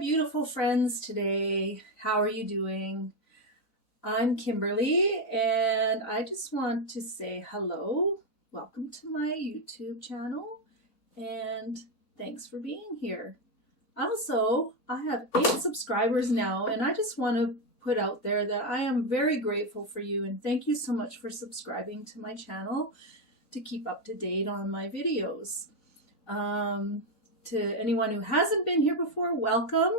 beautiful friends today. How are you doing? I'm Kimberly, and I just want to say hello. Welcome to my YouTube channel, and thanks for being here. Also, I have 8 subscribers now, and I just want to put out there that I am very grateful for you, and thank you so much for subscribing to my channel to keep up to date on my videos. To anyone who hasn't been here before, welcome.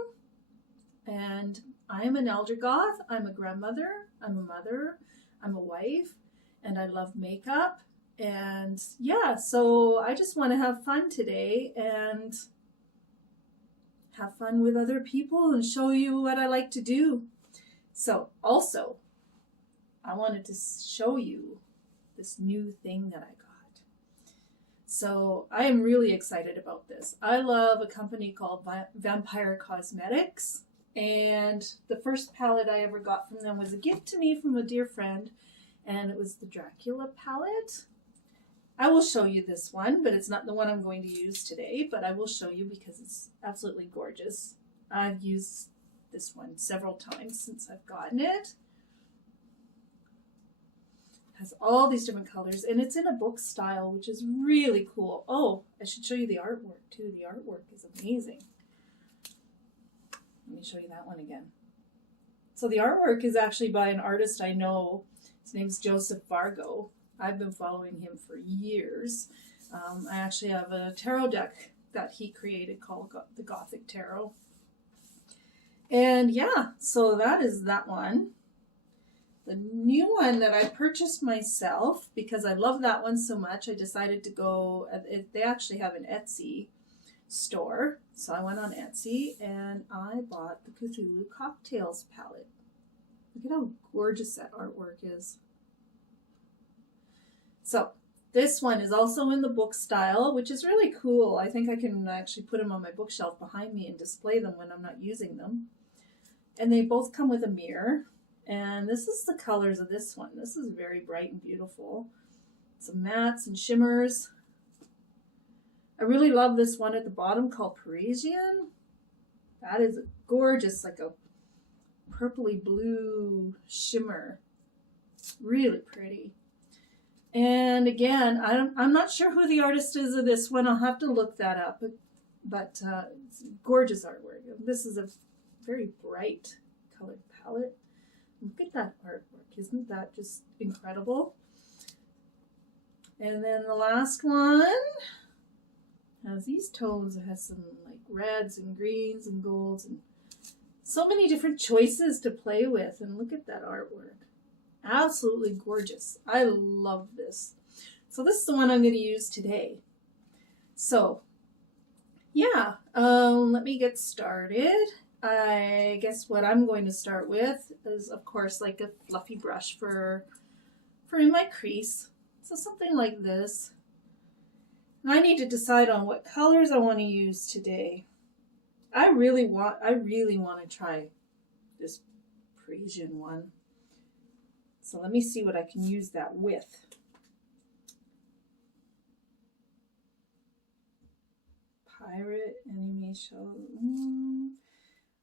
And I am an elder goth. I'm a grandmother. I'm a mother. I'm a wife. And I love makeup. And yeah, so I just want to have fun today and have fun with other people and show you what I like to do. So also, I wanted to show you this new thing that I got. So I am really excited about this. I love a company called Vampire Cosmetics, and the first palette I ever got from them was a gift to me from a dear friend, and it was the Dracula palette. I will show you this one, but it's not the one I'm going to use today, but I will show you because it's absolutely gorgeous. I've used this one several times since I've gotten it. Has all these different colors, and it's in a book style, which is really cool. Oh, I should show you the artwork too. The artwork is amazing. Let me show you that one again. So the artwork is actually by an artist I know. His name's Joseph Vargo. I've been following him for years. I actually have a tarot deck that he created called the Gothic Tarot. And yeah, so that is that one. The new one that I purchased myself, because I love that one so much, I decided to go, they actually have an Etsy store. So I went on Etsy and I bought the Cthulhu Cocktails palette. Look at how gorgeous that artwork is. So this one is also in the book style, which is really cool. I think I can actually put them on my bookshelf behind me and display them when I'm not using them. And they both come with a mirror. And this is the colors of this one. This is very bright and beautiful. Some mattes and shimmers. I really love this one at the bottom called Parisian. That is gorgeous, like a purpley blue shimmer. Really pretty. And again, I'm not sure who the artist is of this one. I'll have to look that up. But it's gorgeous artwork. This is a very bright colored palette. Look at that artwork. Isn't that just incredible? And then the last one has these tones. It has some like reds and greens and golds and so many different choices to play with. And look at that artwork. Absolutely gorgeous. I love this. So this is the one I'm going to use today. So yeah, let me get started. I guess what I'm going to start with is, of course, like a fluffy brush for in my crease. So something like this. And I need to decide on what colors I want to use today. I really want to try this Parisian one. So let me see what I can use that with. Pirate Enemy Show.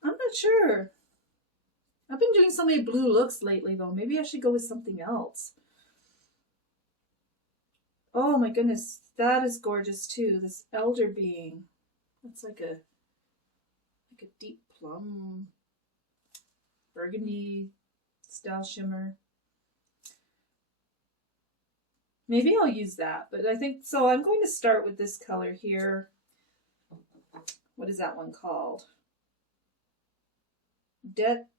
I'm not sure. I've been doing so many blue looks lately, though. Maybe I should go with something else. Oh my goodness, that is gorgeous too. This elder being. That's like a deep plum burgundy style shimmer. Maybe I'll use that, but I think so. I'm going to start with this color here. What is that one called? Detritus?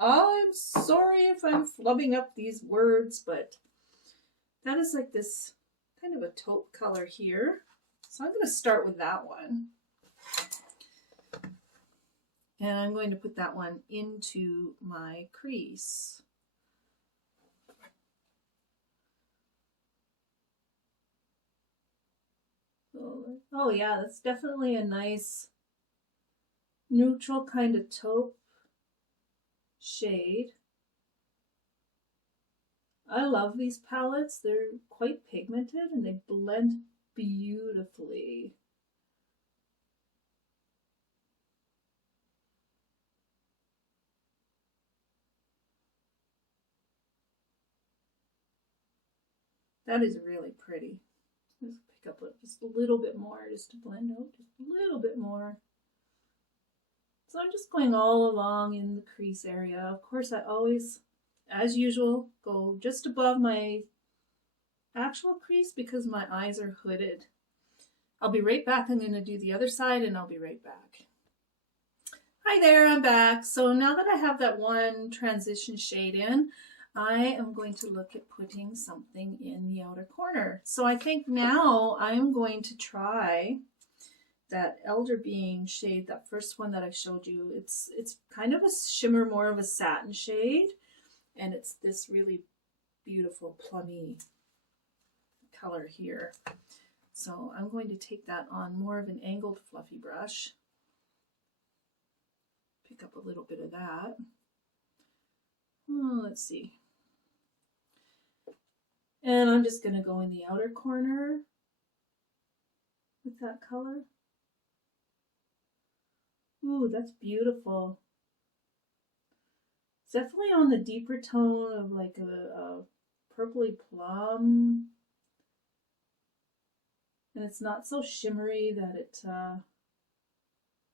I'm sorry if I'm flubbing up these words, but that is like this kind of a taupe color here. So I'm going to start with that one. And I'm going to put that one into my crease. Oh yeah, that's definitely a nice neutral kind of taupe shade. I love these palettes. They're quite pigmented and they blend beautifully. That is really pretty. Let's pick up just a little bit more, just to blend out just a little bit more. So I'm just going all along in the crease area. Of course, I always, as usual, go just above my actual crease because my eyes are hooded. I'll be right back. I'm going to do the other side and I'll be right back. Hi there, I'm back. So now that I have that one transition shade in, I am going to look at putting something in the outer corner. So I think now I'm going to try that Elder Being shade, that first one that I showed you. It's kind of a shimmer, more of a satin shade, and it's this really beautiful plummy color here. So I'm going to take that on more of an angled fluffy brush. Pick up a little bit of that. Oh, let's see. And I'm just going to go in the outer corner with that color. Ooh, that's beautiful. It's definitely on the deeper tone of like a purpley plum. And it's not so shimmery that it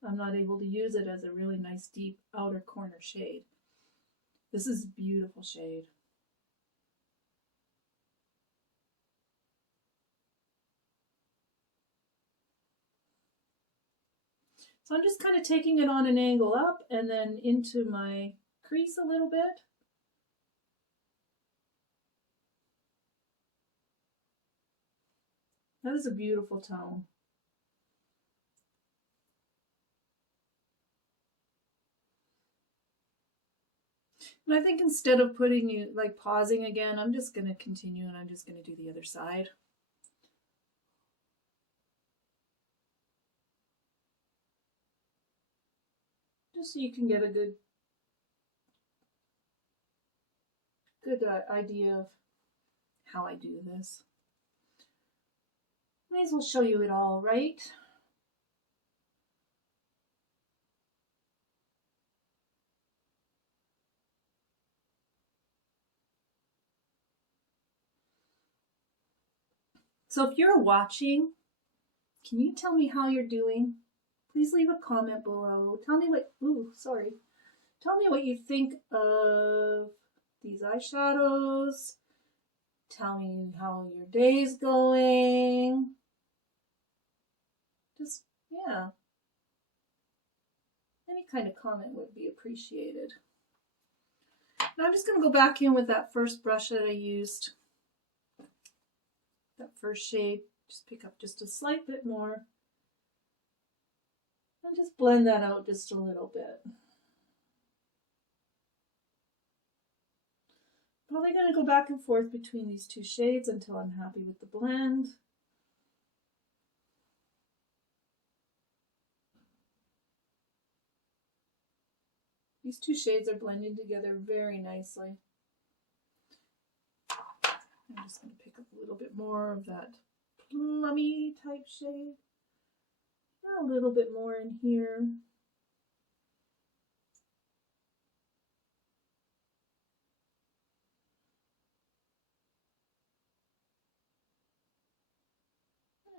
I'm not able to use it as a really nice deep outer corner shade. This is a beautiful shade. So I'm just kind of taking it on an angle up and then into my crease a little bit. That is a beautiful tone. And I think instead of putting you like pausing again, I'm just going to continue and I'm just going to do the other side. Just so you can get a good idea of how I do this. May as well show you it all, right? So if you're watching, can you tell me how you're doing? Please leave a comment below. Tell me what, Tell me what you think of these eyeshadows. Tell me how your day's going. Just, yeah. Any kind of comment would be appreciated. Now I'm just going to go back in with that first brush that I used. That first shade. Just pick up just a slight bit more. And just blend that out just a little bit. Probably going to go back and forth between these two shades until I'm happy with the blend. These two shades are blending together very nicely. I'm just going to pick up a little bit more of that plummy type shade. A little bit more in here.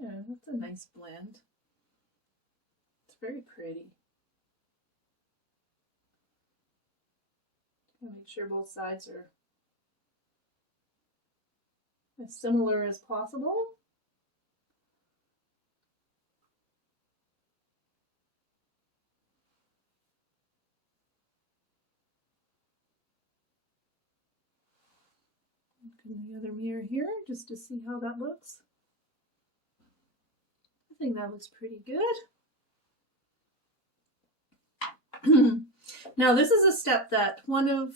Yeah, that's a nice blend. It's very pretty. Make sure both sides are as similar as possible. Look in the other mirror here just to see how that looks. I think that looks pretty good. Now this is a step that one of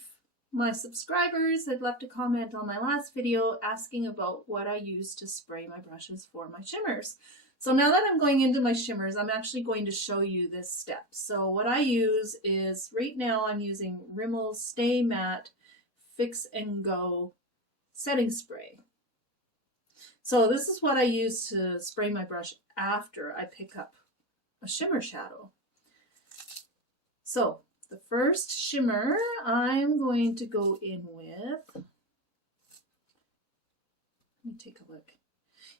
my subscribers had left a comment on my last video asking about what I use to spray my brushes for my shimmers. So now that I'm going into my shimmers, I'm actually going to show you this step. So what I use is, right now I'm using Rimmel's Stay Matte Fix and Go setting spray. So this is what I use to spray my brush after I pick up a shimmer shadow. So the first shimmer I'm going to go in with, me take a look.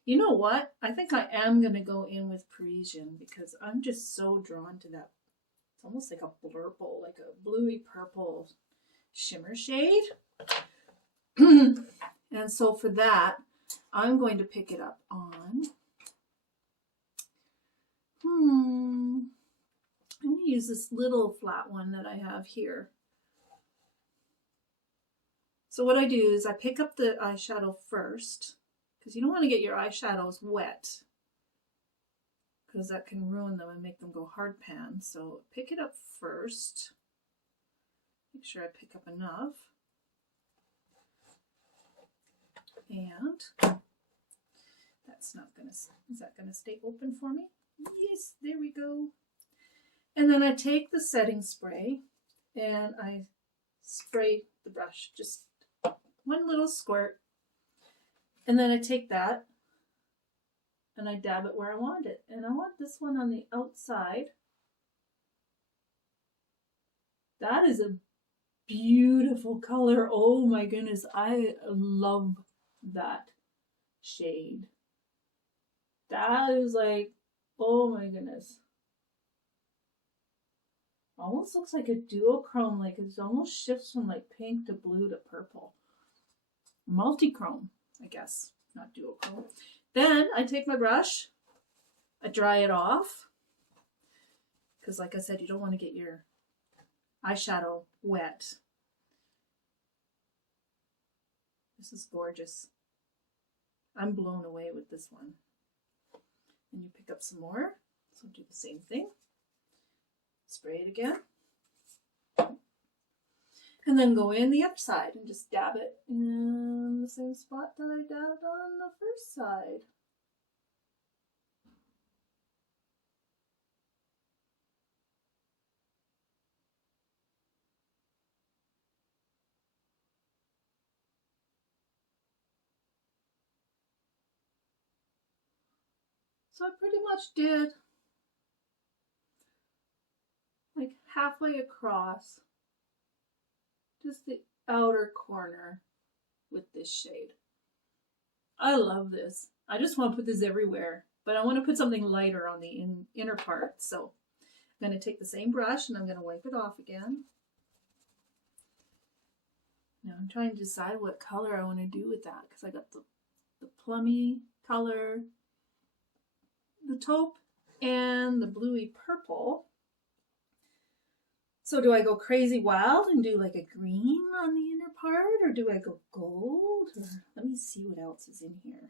You know what? I think I am going to go in with Parisian because I'm just so drawn to that. It's almost like a blurple, like a bluey purple shimmer shade. And so for that, I'm going to pick it up on, I'm going to use this little flat one that I have here. So what I do is I pick up the eyeshadow first, because you don't want to get your eyeshadows wet, because that can ruin them and make them go hard pan. So pick it up first. Make sure I pick up enough. And that's not gonna, is that gonna stay open for me? Yes, there we go. And then I take the setting spray and I spray the brush, just one little squirt. And then I take that and I dab it where I want it. And I want this one on the outside. That is a beautiful color. Oh my goodness, I love that shade. That is like, oh my goodness. Almost looks like a duochrome, like it almost shifts from like pink to blue to purple. Multichrome, I guess, not duochrome. Then I take my brush, I dry it off, because like I said, you don't want to get your eyeshadow wet. This is gorgeous. I'm blown away with this one. And you pick up some more, so do the same thing. Spray it again. And then go in the other side and just dab it in the same spot that I dabbed on the first side. So I pretty much did like halfway across, just the outer corner with this shade. I love this. I just want to put this everywhere, but I want to put something lighter on the inner part. So I'm going to take the same brush and I'm going to wipe it off again. Now I'm trying to decide what color I want to do with that, because I got the plummy color, the taupe, and the bluey purple. So do I go crazy wild and do like a green on the inner part, or do I go gold? Or let me see what else is in here.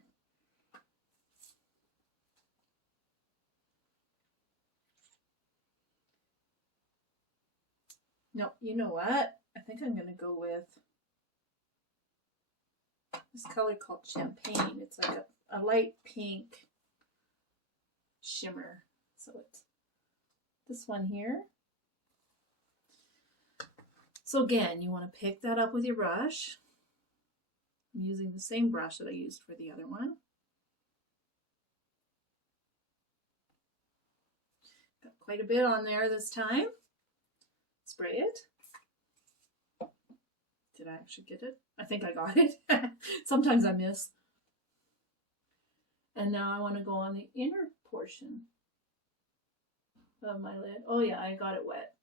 No, you know what? I think I'm going to go with this color called Champagne. It's like a light pink shimmer. So it's this one here. So again, you want to pick that up with your brush. I'm using the same brush that I used for the other one. Got quite a bit on there this time. Spray it. Did I actually get it? I think I got it. Sometimes I miss. And now I want to go on the inner portion of my lid. Oh yeah, I got it wet.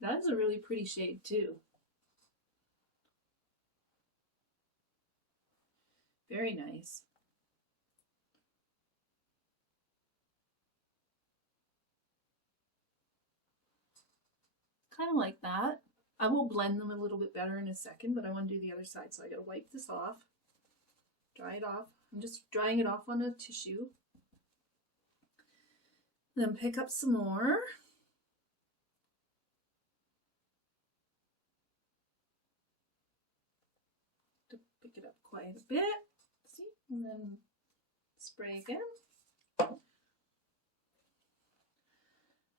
That's a really pretty shade too. Very nice. Kind of like that. I will blend them a little bit better in a second, but I want to do the other side. So I got to wipe this off, dry it off. I'm just drying it off on a tissue. Then pick up some more. To pick it up quite a bit. See? And then spray again.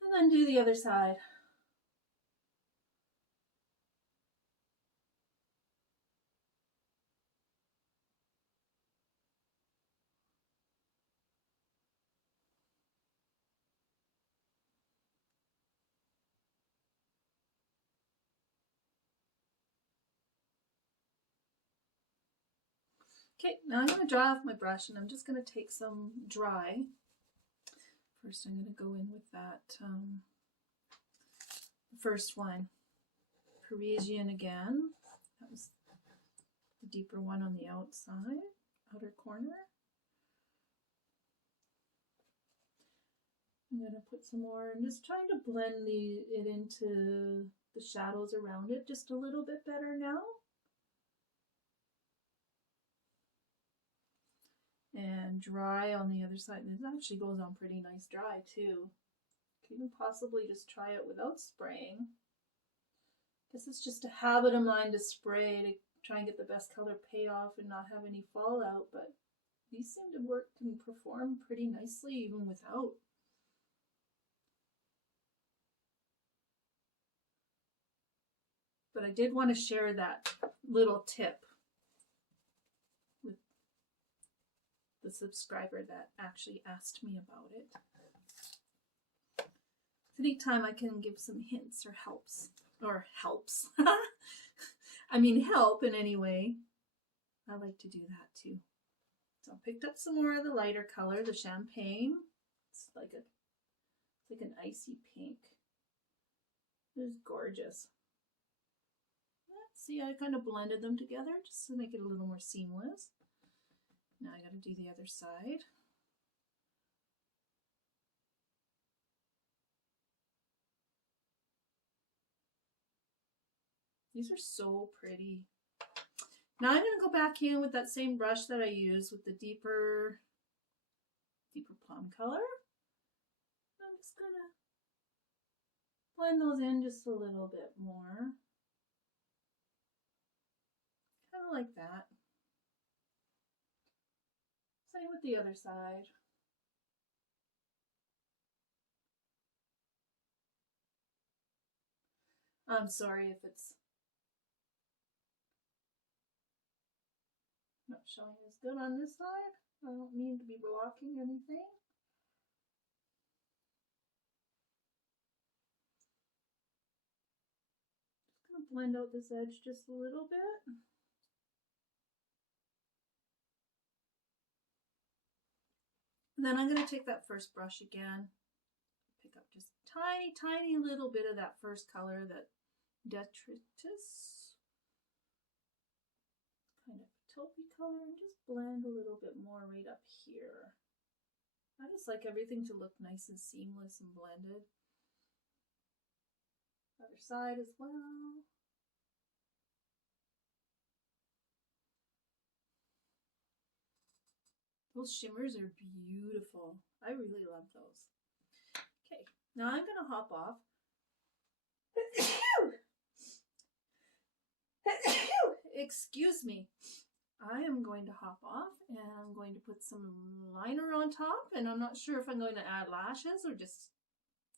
And then do the other side. Okay, now I'm going to dry off my brush and I'm just going to take some dry. First I'm going to go in with that first one, Parisian again. That was the deeper one on the outside, outer corner. I'm going to put some more and just trying to blend it into the shadows around it just a little bit better now. And dry on the other side. And it actually goes on pretty nice dry too. Could even possibly just try it without spraying. Guess it's just a habit of mine to spray to try and get the best color payoff and not have any fallout, but these seem to work and perform pretty nicely even without. But I did want to share that little tip with the subscriber that actually asked me about it. Anytime I can give some hints or helps. I mean help in any way. I like to do that too. So I picked up some more of the lighter color, the champagne. It's like an icy pink. It's gorgeous. See, I kind of blended them together just to make it a little more seamless. Now I got to do the other side. These are so pretty. Now I'm going to go back in with that same brush that I used with the deeper plum color. I'm just going to blend those in just a little bit more. Kind of like that. Same with the other side. I'm sorry if it's not showing as good on this side. I don't mean to be blocking anything. Just going to blend out this edge just a little bit. And then I'm going to take that first brush again, pick up just tiny little bit of that first color, that detritus, kind of taupey color, and just blend a little bit more right up here. I just like everything to look nice and seamless and blended. Other side as well. Those shimmers are beautiful. I really love those. Okay, now I'm going to hop off. Excuse me. I am going to hop off and I'm going to put some liner on top, and I'm not sure if I'm going to add lashes or just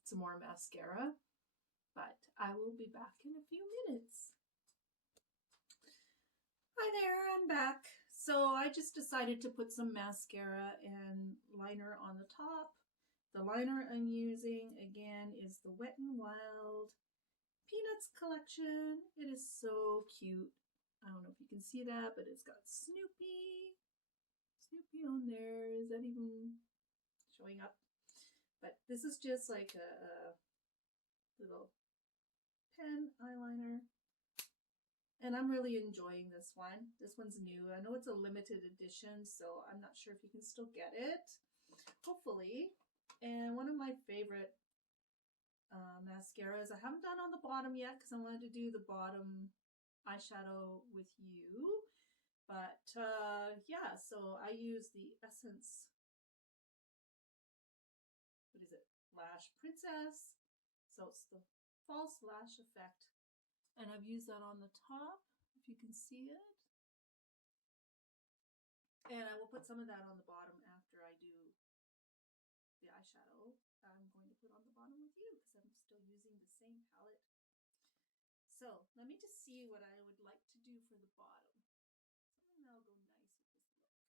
some more mascara, but I will be back in a few minutes. Hi there, I'm back. So I just decided to put some mascara and liner on the top. The liner I'm using again is the Wet n Wild Peanuts collection. It is so cute. I don't know if you can see that, but it's got Snoopy on there. Is that even showing up? But this is just like a little pen eyeliner. And I'm really enjoying this one. This one's new. I know it's a limited edition, so I'm not sure if you can still get it. Hopefully. And one of my favorite mascaras, I haven't done on the bottom yet because I wanted to do the bottom eyeshadow with you. But yeah, so I use the Essence, what is it? Lash Princess. So it's the false lash effect. And I've used that on the top, if you can see it. And I will put some of that on the bottom after I do the eyeshadow I'm going to put on the bottom with you, because I'm still using the same palette. So let me just see what I would like to do for the bottom. Something that'll go nice with this look.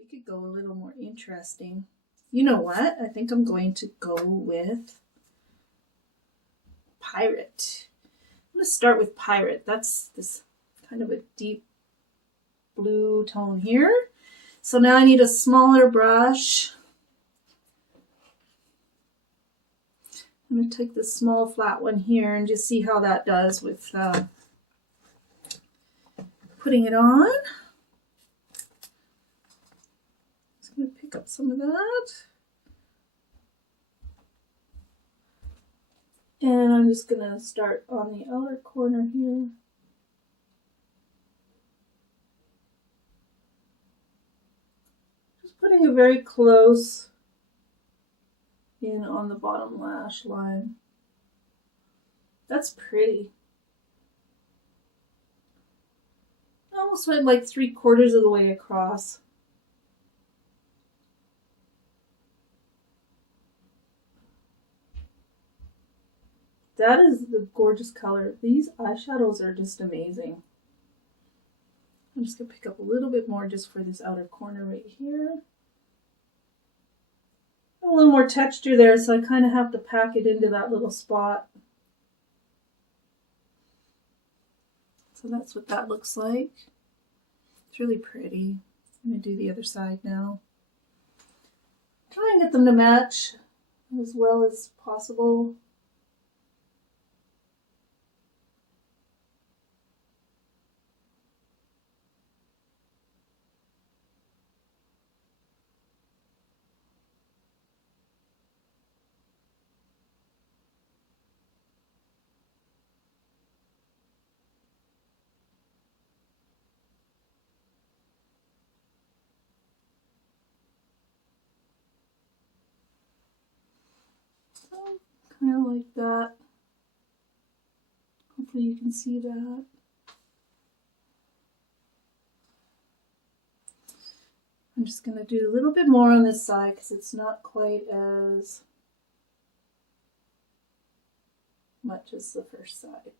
We could go a little more interesting. You know what? I think I'm going to go with Pirate. I'm going to start with Pirate. That's this kind of a deep blue tone here. So now I need a smaller brush. I'm going to take this small flat one here and just see how that does with putting it on. Just going to pick up some of that. And I'm just going to start on the outer corner here. Just putting it very close in on the bottom lash line. That's pretty. I almost went like 3/4 of the way across. That is the gorgeous color. These eyeshadows are just amazing. I'm just going to pick up a little bit more just for this outer corner right here. A little more texture there, so I kind of have to pack it into that little spot. So that's what that looks like. It's really pretty. I'm going to do the other side now. Try and get them to match as well as possible. Kind of like that. Hopefully you can see that. I'm just going to do a little bit more on this side because it's not quite as much as the first side.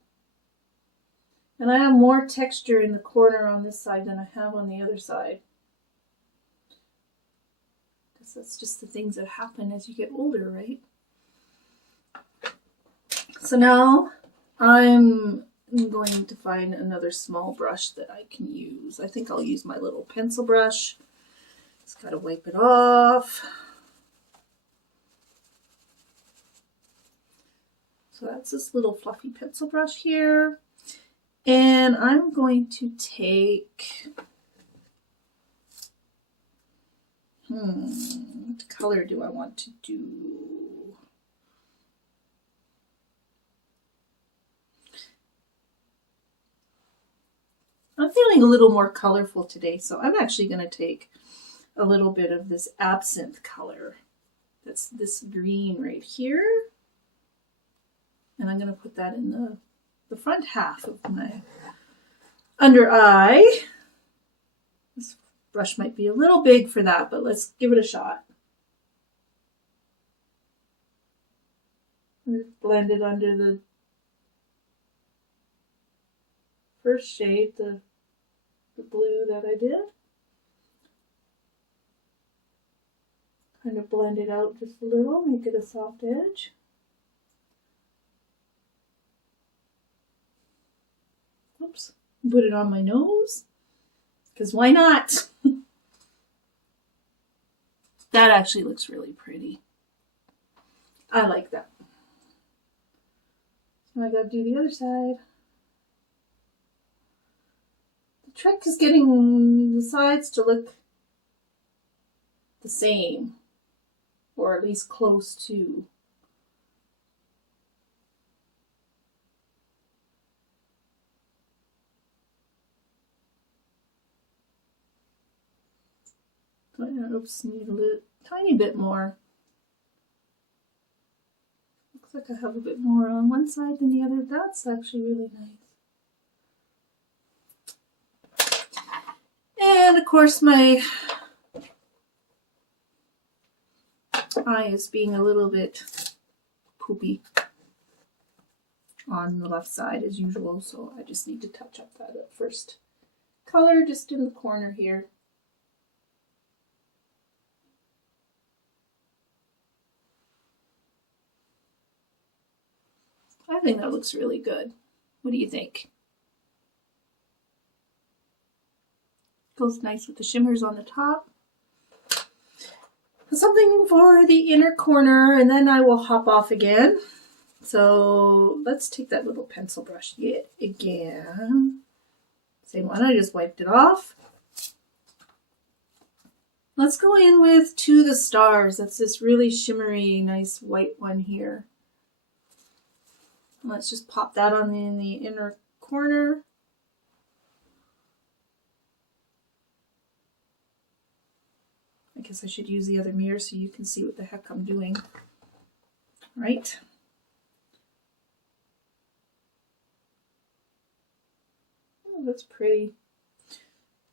And I have more texture in the corner on this side than I have on the other side. Because that's just the things that happen as you get older, right? So now I'm going to find another small brush that I can use. I think I'll use my little pencil brush. Just gotta wipe it off. So that's this little fluffy pencil brush here. And I'm going to take, what color do I want to do? I'm feeling a little more colorful today, so I'm actually going to take a little bit of this absinthe color. That's this green right here. And I'm going to put that in the front half of my under eye. This brush might be a little big for that, but let's give it a shot. Blend it under the first shade, the blue that I did. Kind of blend it out just a little, make it a soft edge. Oops, put it on my nose, because why not? That actually looks really pretty. I like that. So I gotta do the other side. The trick is getting the sides to look the same, or at least close to. Oops, need a little, tiny bit more. Looks like I have a bit more on one side than the other. That's actually really nice. And of course my eye is being a little bit poopy on the left side as usual, so I just need to touch up that first color just in the corner here. I think that looks really good. What do you think? Goes nice with the shimmers on the top. Something for the inner corner, and then I will hop off again. So let's take that little pencil brush yet again. Same one, I just wiped it off. Let's go in with To the Stars. That's this really shimmery, nice white one here. Let's just pop that on in the inner corner. I guess I should use the other mirror so you can see what the heck I'm doing. Right. Oh, that's pretty.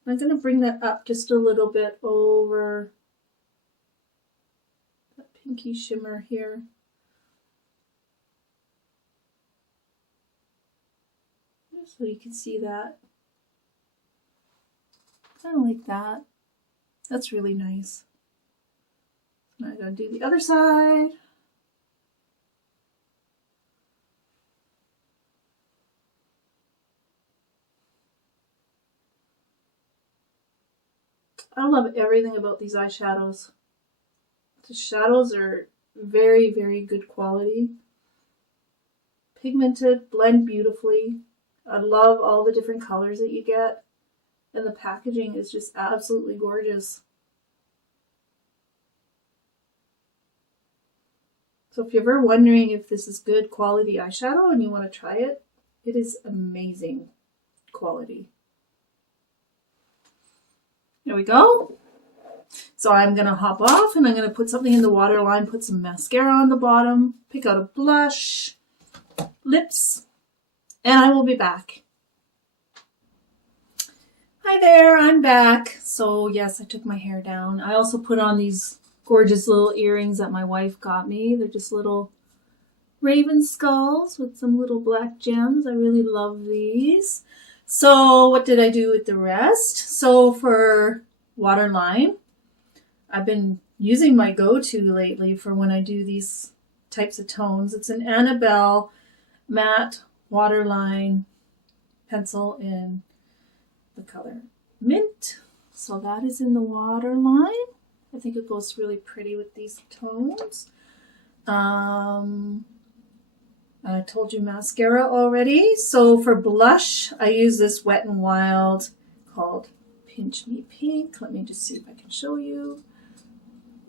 I'm going to bring that up just a little bit over that pinky shimmer here. Just so you can see that. Kind of like that. That's really nice. Now I'm going to do the other side. I love everything about these eyeshadows. The shadows are very, very good quality. Pigmented, blend beautifully. I love all the different colors that you get. And the packaging is just absolutely gorgeous. So if you're ever wondering if this is good quality eyeshadow and you want to try it, it is amazing quality. There we go. So I'm going to hop off and I'm going to put something in the waterline, put some mascara on the bottom, pick out a blush, lips, and I will be back. Hi there, I'm back. So yes, I took my hair down. I also put on these gorgeous little earrings that my wife got me. They're just little raven skulls with some little black gems. I really love these. So what did I do with the rest? So for waterline, I've been using my go-to lately for when I do these types of tones. It's an Annabelle matte waterline pencil in the color Mint. So that is in the waterline. I think it goes really pretty with these tones. I told you mascara already. So for blush, I use this Wet n Wild called Pinch Me Pink. Let me just see if I can show you.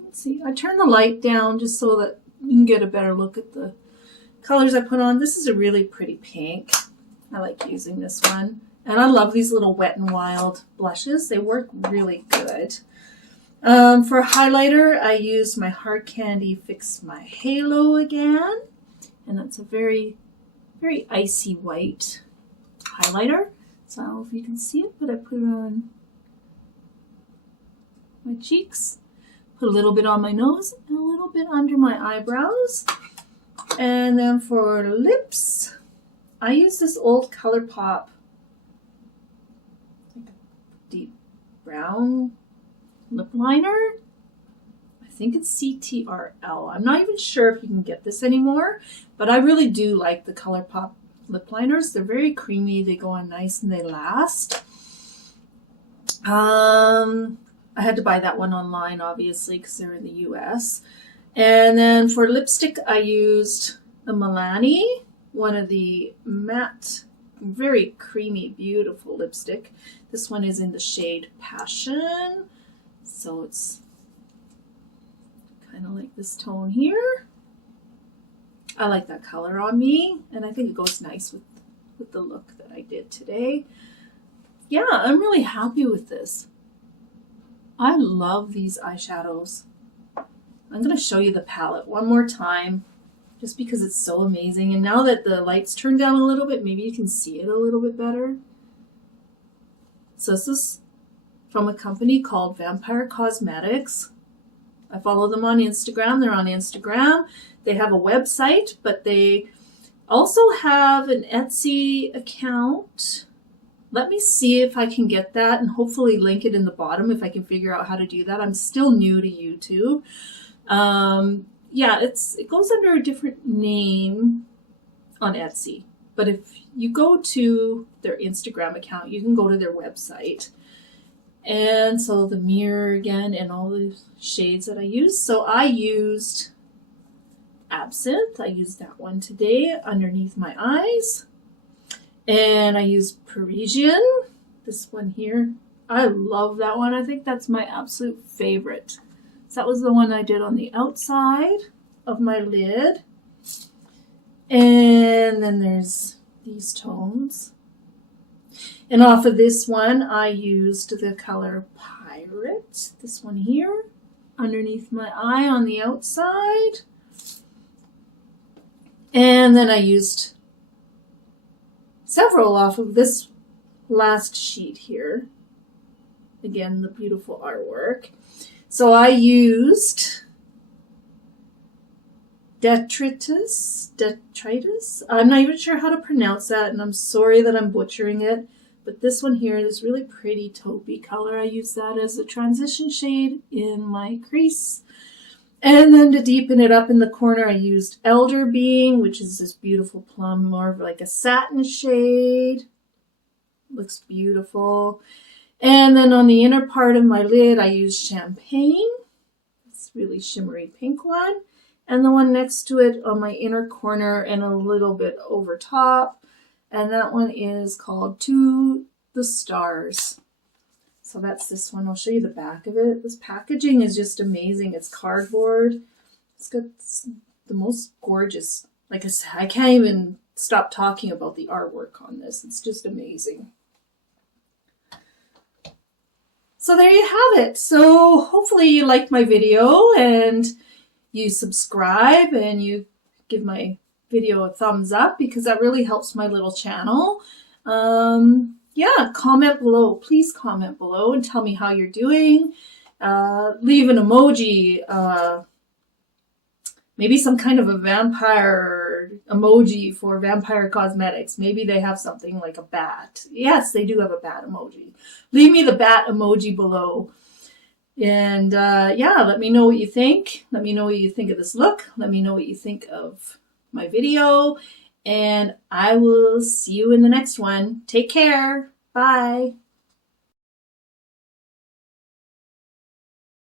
Let's see. I turn the light down just so that you can get a better look at the colors I put on. This is a really pretty pink. I like using this one. And I love these little Wet n Wild blushes. They work really good. For highlighter, I used my Hard Candy Fix My Halo again. And that's a very, very icy white highlighter. So I don't know if you can see it, but I put it on my cheeks, put a little bit on my nose, and a little bit under my eyebrows. And then for lips, I use this old ColourPop deep brown lip liner. I think it's CTRL. I'm not even sure if you can get this anymore, but I really do like the ColourPop lip liners. They're very creamy, they go on nice, and they last. I had to buy that one online, obviously, because they're in the US. And then for lipstick, I used the Milani, one of the matte, very creamy, beautiful lipstick. This one is in the shade Passion. So it's kind of like this tone here. I like that color on me, and I think it goes nice with the look that I did today. Yeah, I'm really happy with this. I love these eyeshadows. I'm going to show you the palette one more time, just because it's so amazing. And now that the light's turned down a little bit, maybe you can see it a little bit better. So this is from a company called Vampire Cosmetics. I follow them on Instagram. They're on Instagram. They have a website, but they also have an Etsy account. Let me see if I can get that and hopefully link it in the bottom if I can figure out how to do that. I'm still new to YouTube. Yeah, it goes under a different name on Etsy. But if you go to their Instagram account, you can go to their website. And so the mirror again and all the shades that I used. So I used Absinthe. I used that one today underneath my eyes. And I used Parisian, this one here. I love that one. I think that's my absolute favorite. So that was the one I did on the outside of my lid. And then there's these tones. And off of this one, I used the color Pirate, this one here, underneath my eye on the outside. And then I used several off of this last sheet here. Again, the beautiful artwork. So I used detritus. I'm not even sure how to pronounce that, and I'm sorry that I'm butchering it. But this one here, this really pretty taupey color, I use that as a transition shade in my crease. And then to deepen it up in the corner, I used Elder Being, which is this beautiful plum, more of like a satin shade. Looks beautiful. And then on the inner part of my lid, I used Champagne. It's really shimmery pink one. And the one next to it on my inner corner and a little bit over top. And that one is called To the Stars. So that's this one. I'll show you the back of it. This packaging is just amazing. It's cardboard. It's got the most gorgeous, like I said, I can't even stop talking about the artwork on this. It's just amazing. So there you have it. So hopefully you liked my video and you subscribe and you give my video a thumbs up because that really helps my little channel. Yeah, comment below. Please comment below and tell me how you're doing. Leave an emoji. Maybe some kind of a vampire emoji for Vampire Cosmetics. Maybe they have something like a bat. Yes, they do have a bat emoji. Leave me the bat emoji below. And yeah, let me know what you think. Let me know what you think of this look. Let me know what you think of my video. And I will see you in the next one. Take care. Bye.